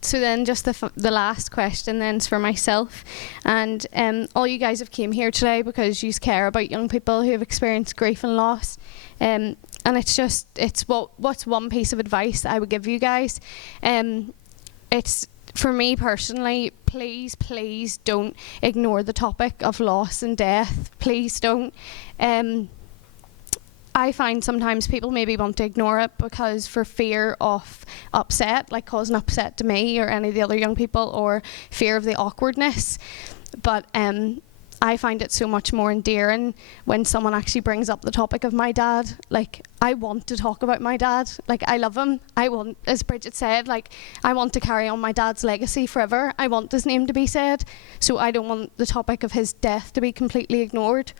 So then just the last question then is for myself, and all you guys have came here today because you care about young people who have experienced grief and loss, and what's one piece of advice that I would give you guys. It's, for me personally, please don't ignore the topic of loss and death. Please don't. I find sometimes people maybe want to ignore it because for fear of upset, like causing upset to me or any of the other young people, or fear of the awkwardness. But I find it so much more endearing when someone actually brings up the topic of my dad. Like, I want to talk about my dad. Like, I love him. I want, as Bridget said, like, I want to carry on my dad's legacy forever. I want his name to be said. So I don't want the topic of his death to be completely ignored.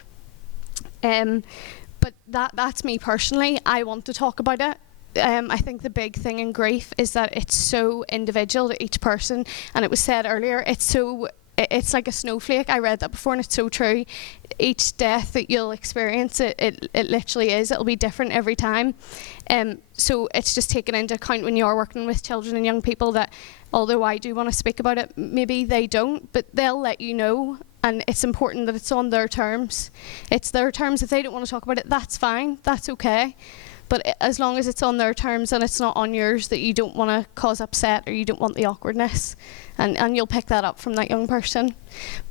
But that's me personally. I want to talk about it. I think the big thing in grief is that it's so individual to each person. And it was said earlier, it's like a snowflake. I read that before and it's so true. Each death that you'll experience, it literally is. It'll be different every time. So it's just taken into account when you're working with children and young people that although I do want to speak about it, maybe they don't, but they'll let you know. And it's important that it's on their terms. It's their terms. If they don't want to talk about it, that's fine. That's okay. But as long as it's on their terms and it's not on yours, that you don't want to cause upset or you don't want the awkwardness. And you'll pick that up from that young person.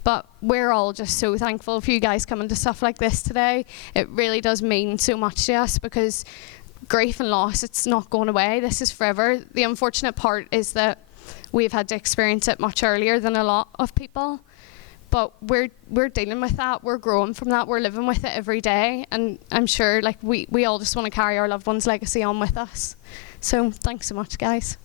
But we're all just so thankful for you guys coming to stuff like this today. It really does mean so much to us because grief and loss, it's not going away. This is forever. The unfortunate part is that we've had to experience it much earlier than a lot of people. But we're dealing with that, we're growing from that, we're living with it every day, and I'm sure like we all just want to carry our loved ones' legacy on with us. So thanks so much, guys.